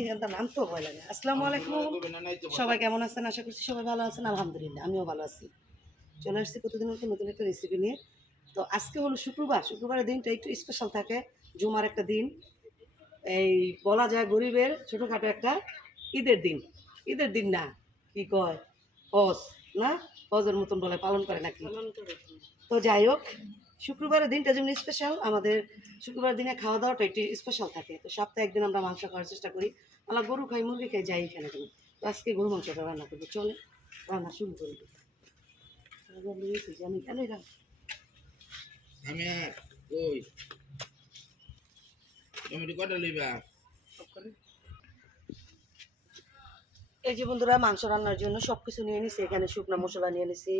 এখানটা নাম তো ভয় লাগে। আসসালামু আলাইকুম, সবাই কেমন আছেন? আশা করছি সবাই ভালো আছেন। আলহামদুলিল্লাহ আমিও ভালো আছি। চলে আসছি প্রতিদিন মতো নতুন একটা রেসিপি নিয়ে। তো আজকে হলো শুক্রবার। শুক্রবারের দিনটা একটু স্পেশাল থাকে, জুমার একটা দিন। এই বলা যায় গরিবের ছোটোখাটো একটা ঈদের দিন। ঈদের দিন না, কি কয়, হজ না, হজের মতন বলে পালন করে নাকি। তো যাই হোক, শুক্রবারের দিনটা যেমন স্পেশাল, আমাদের শুক্রবার দিনে খাওয়া দাওয়াটা একটু স্পেশাল থাকে। তো সপ্তাহে একদিন আমরা মাংস খাওয়ার চেষ্টা করি। আমরা গরু খাই, মুরগি খাই, যাই এখানে কেন। তো আজকে গরু মাংসটা রান্না করবো, চলে রান্না শুরু করি। জানি কেন এটা আমি আর ওই টমেটো কটা লইবা? এই যে বন্ধুরা, মাংস রান্নার জন্য সব কিছু নিয়ে নিছি। এখানে শুকনো মশলা নিয়ে নিছি,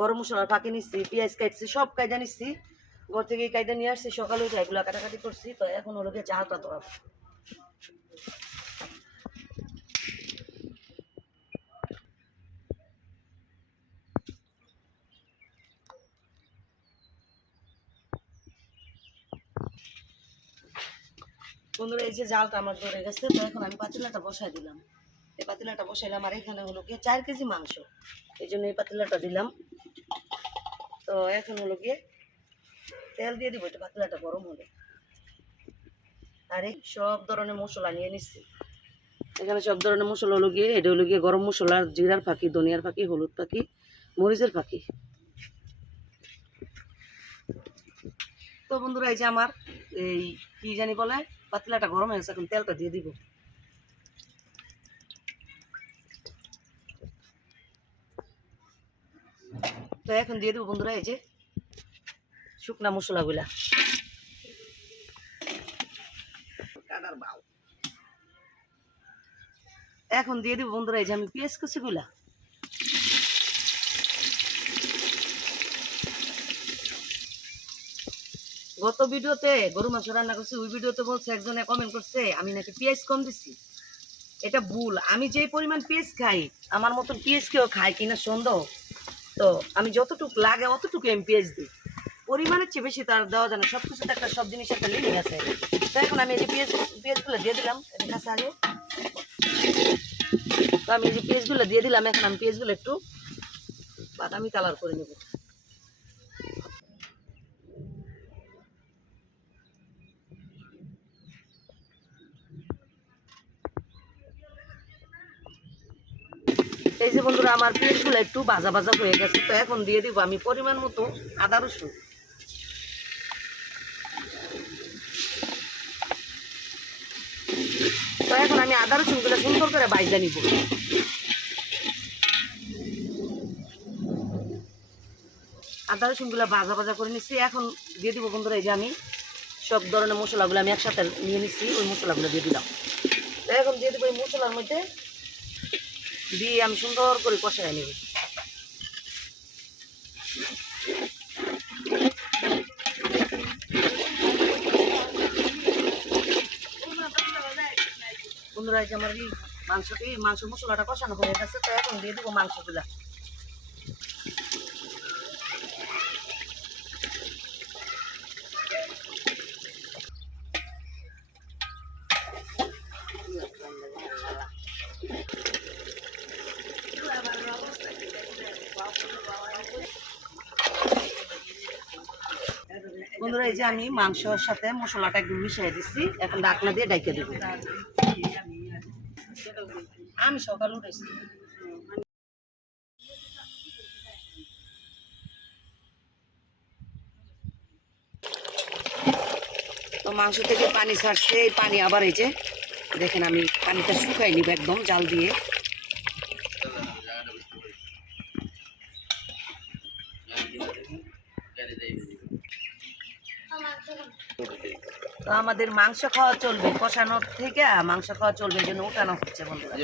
গরম মশলার ফাঁকি নিচ্ছি, পেঁয়াজ কাটছি, সব কায়দা নিচ্ছি। ঘর থেকে এই কায়দা নিয়ে আসছি, সকালে উঠে এগুলো কাটাকাটি করছি। তো এখন হলো গিয়ে চালটা তো বন্ধুরা, এই যে জালটা আমার ধরে গেছে। তো এখন আমি পাতিলাটা বসাই দিলাম। এই পাতিলাটা বসাইলাম, আর এখানে হলো গিয়ে 4 কেজি মাংস, এই জন্য এই পাতিলাটা দিলাম। তো এখন হলো গিয়ে তেল দিয়ে দিব, এটা পাতিলাটা গরম হলে। আর এই সব ধরনের মশলা নিয়ে নিচ্ছি। এখানে সব ধরনের মশলা হলো গিয়ে, এটা হলো গিয়ে গরম মশলা, জিরার ফাঁকি, ধনিয়ার ফাঁকি, হলুদ ফাঁকি, মরিচের ফাঁকি। তো বন্ধুরা, এই যে আমার এই কি জানি বলে পাতিলাটা গরম হয়ে গেছে, এখন তেলটা দিয়ে দিব। তো এখন দিয়ে দেবো বন্ধুরা এই যে শুকনা মশলাগুলা। এখন দিয়ে দেবো বন্ধুরা এই যে আমি পেঁয়াজ কুচিগুলা। গত ভিডিওতে গরু মাংস রান্না করছি, ওই ভিডিওতে বলছে, একজনে কমেন্ট করছে আমি নাকি পেঁয়াজ কম দিছি। এটা ভুল। আমি যে পরিমাণ পেঁয়াজ খাই, আমার মতন পেঁয়াজ কেউ খায় কিনা সন্দেহ। তো আমি যতটুকু লাগে অতটুকু আমি পেঁয়াজ দিই, পরিমাণের চেয়ে বেশি তার দেওয়া যায় না। সব কিছুতে একটা, সব জিনিস একটা লিমিট আছে। তো এখন আমি এই যে পেঁয়াজগুলো দিয়ে দিলাম, কাঁচা আলু। তো আমি এই যে পেঁয়াজগুলো দিয়ে দিলাম, এখন আমি পেঁয়াজগুলো একটু বাদামি কালার করে নেব। এই যে বন্ধুরা, আমার পেঁয়াজগুলো একটু ভাজা ভাজা হয়ে গেছে। তো এখন দিয়ে দিব আমি পরিমাণ মতো আদা রসুন। তো এখন আমি আদা রসুনগুলো সুন্দর করে ভাজা নিব। আদা রসুনগুলো ভাজা ভাজা করে নিচ্ছি। এখন দিয়ে দিব বন্ধুরা এই যে আমি সব ধরনের মশলাগুলো আমি একসাথে নিয়ে নিচ্ছি, ওই মশলাগুলো দিয়ে দিলাম। তো এখন দিয়ে দেবো এই মশলার মধ্যে, দিয়ে আমি সুন্দর করে কষাই নেব। বন্ধুরা, এই যে আমার এই মাংস মশলাটা কষানো হয়ে গেছে। তো এখন দিয়ে দেবো মাংসগুলা। বন্ধুরা, এই যে আমি মাংসর সাথে মশলাটা একদম মিশিয়ে দিচ্ছি। এখন ঢাকনা দিয়ে ঢেকে দেবো। আমি সকালে উঠেছি। তো মাংস থেকে পানি ছাড়ছে, এই পানি আবার এই যে দেখেন আমি পানিটা শুকাই নিব একদম জাল দিয়ে। তো আমাদের মাংস খাওয়া চলবে, কষানোর থেকে মাংস খাওয়া চলবে, এই জন্য উঠানো হচ্ছে বন্ধুরা।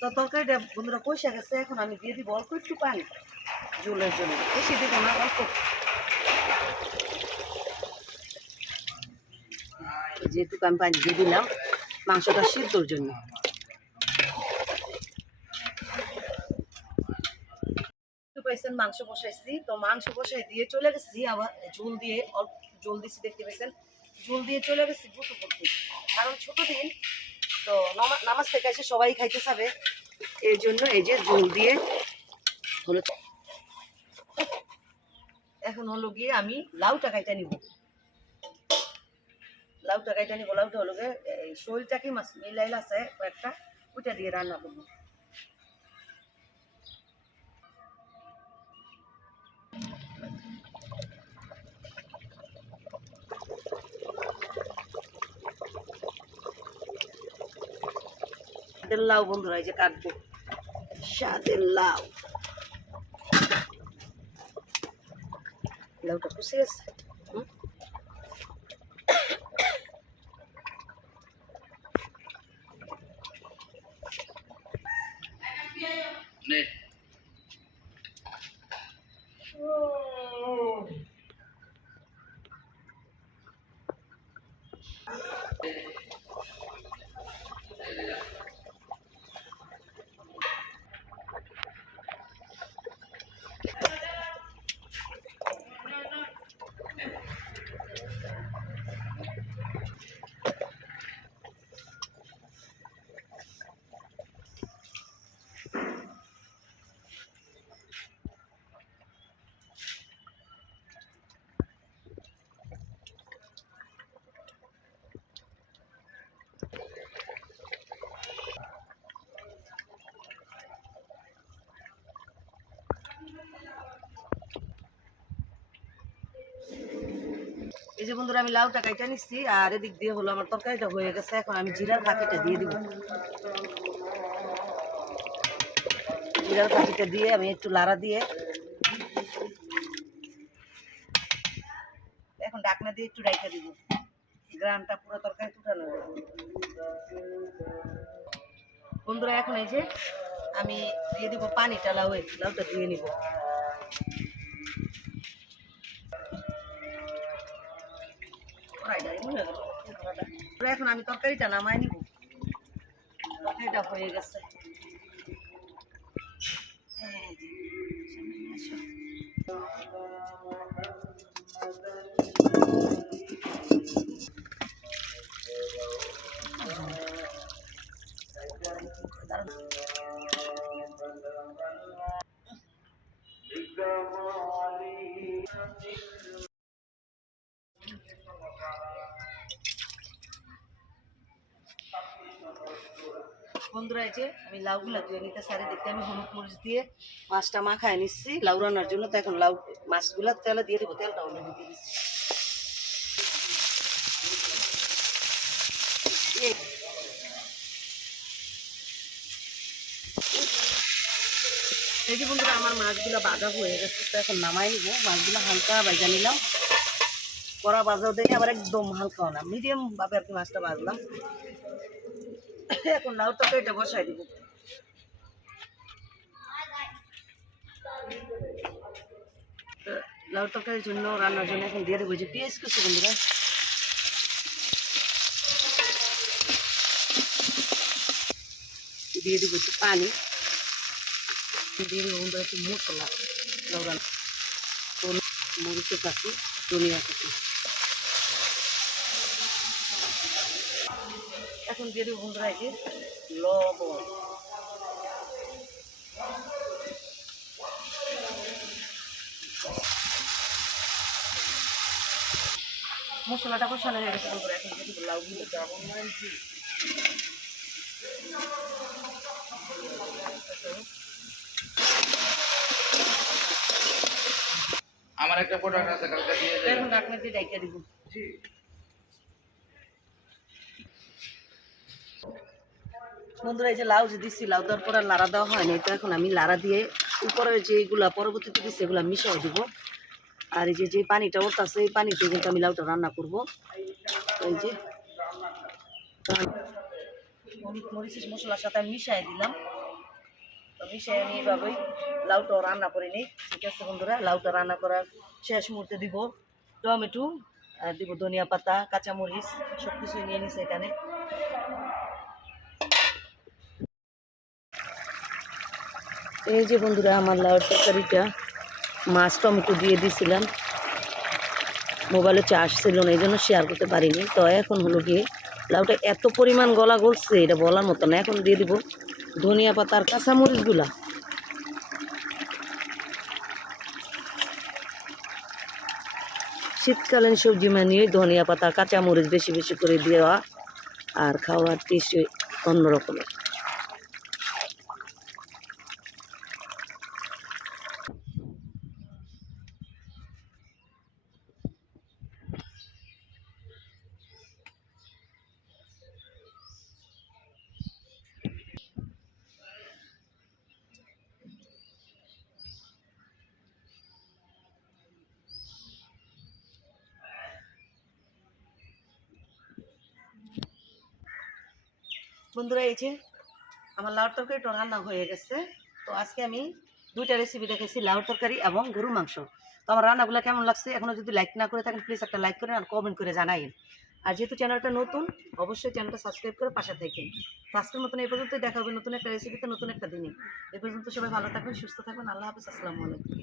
তো তরকারিটা বন্ধুরা কষে গেছে। এখন আমি দিয়ে দিব অল্প একটু পানি ঝোলের জন্য, বেশি দিব না, অল্প। যেহেতু আমি পানি দিয়ে দিলাম মাংসটা সিদ্ধর জন্য। পাইছেন মাংস বসাইছি। তো মাংস বসাই দিয়ে চলে গেছি, আবার ঝোল দিয়ে অল্প ঝোল দিচ্ছি, দেখতে পাইছেন ঝোল দিয়ে চলে গেছি গোসল করতে, কারণ ছোট দিন তো নামাজ থেকে এসে সবাই খাইতে চাবে, এই জন্য এই যে ঝোল দিয়ে হলো। এখন হলো গিয়ে আমি লাউটা কাইটা নিব, লাউটা হলো গিয়ে এই শরীরটাকে মাছ মিলাইল আছে কয়েকটা, ওইটা দিয়ে রান্না করবো। লাউ বন্ধুরা এই যে কাটবো, স্বাদের লাউ, লাউটা কুচি আছে। নে এই যে বন্ধুরা আমি লাউটা কাইটা নিচ্ছি, আর এদিক দিয়ে হলো আমার তরকারিটা হয়ে গেছে। এখন আমি জিরার ফাঁকিটা দিয়ে দিব, জিরার ফাঁকিটা দিয়ে আমি একটু লাড়া দিয়ে এখন ডাকনা দিয়ে একটু রাইখা দিব, গ্রানটা পুরো তরকারি উঠানো হবে। বন্ধুরা এখন এই যে আমি দিয়ে দিব পানিটা, লাউটা দিয়ে নিব। এখন আমি তরকারিটা নামাই নিব, তরকারিটা হয়ে গেছে। বন্ধুরা এই যে আমি লাউগুলা ধুয়ে নিতে সারি দেখতে আমি হলুদ মরিচ দিয়ে মাছটা মাখায় নিচ্ছি লাউ রান্নার জন্য। তো এখন লাউ মাছগুলা তেলে দিয়ে দিব, তেলটা অলরেডি দিয়ে দিচ্ছি। এই যে বন্ধুরা আমার মাছগুলা ভাজা হয়ে গেছে, তো এখন নামাই নিব। মাছগুলা হালকা ভাজা নিলাম, কড়া ভাজাও দেয়নি আবার একদম হালকাও না, মিডিয়াম ভাবে আর কি মাছটা ভাজলাম। এখন লাউ তরকারিটা বসাই দিব। লাউ তরকারির জন্য রান্নার জন্য এখন দিয়ে দেবো যে পেঁয়াজ কুচি বন্ধুরা, দিয়ে দেবো একটু পানি, দিয়ে দেবো বন্ধুরা একটু মশলা, লাউ রান্না মরিচের কাছে ধনিয়া কুচি। এখন দিয়ে দেবো বন্ধুরা এই যে লবণ, মশলাটা কষানো হয়ে গেছে বন্ধুরা। এখন দিয়ে দেবো লাউগুলো, আমার একটা প্রোডাক্ট আছে কালকে দিয়ে দেব। এখন ডাকনা দিয়ে ডাইকা দিব। বন্ধুরা এই যে লাউ যে দিচ্ছি, লাউ দেওয়ার পর আর লাড়া দেওয়া হয়নি, তো এখন আমি লাড়া দিয়ে উপরে যেগুলা পরবর্তীতে দিচ্ছি এগুলো মিশিয়ে দিব। আর এই যে পানিটা ওঠা এই পানিতে কিন্তু আমি লাউটা রান্না করবো। এই যে হলুদ মরিচ মশলার সাথে আমি মিশিয়ে দিলাম, তো মিশিয়ে আমি এইভাবেই লাউটাও রান্না করে নিই। ঠিক আছে বন্ধুরা, লাউটা রান্না করার শেষ মুহূর্তে দিব টমেটো, আর দিব ধনিয়া পাতা, কাঁচামরিচ, সব কিছু নিয়ে নিছে এখানে। এই যে বন্ধুরা আমার লাউ তরকারিটা মাছ টমেটো দিয়ে দিয়েছিলাম, মোবাইলে চার্জ ছিল না, এই জন্য শেয়ার করতে পারিনি। তো এখন হলো গিয়ে লাউটা এত পরিমাণ গলা গলছে এটা বলার মতো না। এখন দিয়ে দিব ধনিয়া পাতা আর কাঁচামরিচগুলা। শীতকালীন সবজি মানে ধনিয়া পাতা কাঁচামরিচ বেশি বেশি করে দেওয়া আর খাওয়ার টেস্ট অন্য রকমের। বন্ধুরা, এই যে আমার লাউর তরকারিটা রান্না হয়ে গেছে। তো আজকে আমি দুইটা রেসিপি দেখেছি, লাউর তরকারি এবং গরুর মাংস। তো আমার রান্নাগুলো কেমন লাগছে এখনও যদি লাইক না করে থাকেন প্লিজ একটা লাইক করেন আর কমেন্ট করে জানাইন। আর যেহেতু চ্যানেলটা নতুন অবশ্যই চ্যানেলটা সাবস্ক্রাইব করে পাশে থাকেন। তো আজকের মতন এই পর্যন্তই, দেখা হবে নতুন একটা রেসিপিতে নতুন একটা দিনে। এ পর্যন্ত সবাই ভালো থাকবেন, সুস্থ থাকবেন। আল্লাহ হাফিজ, আসসালামু আলাইকুম।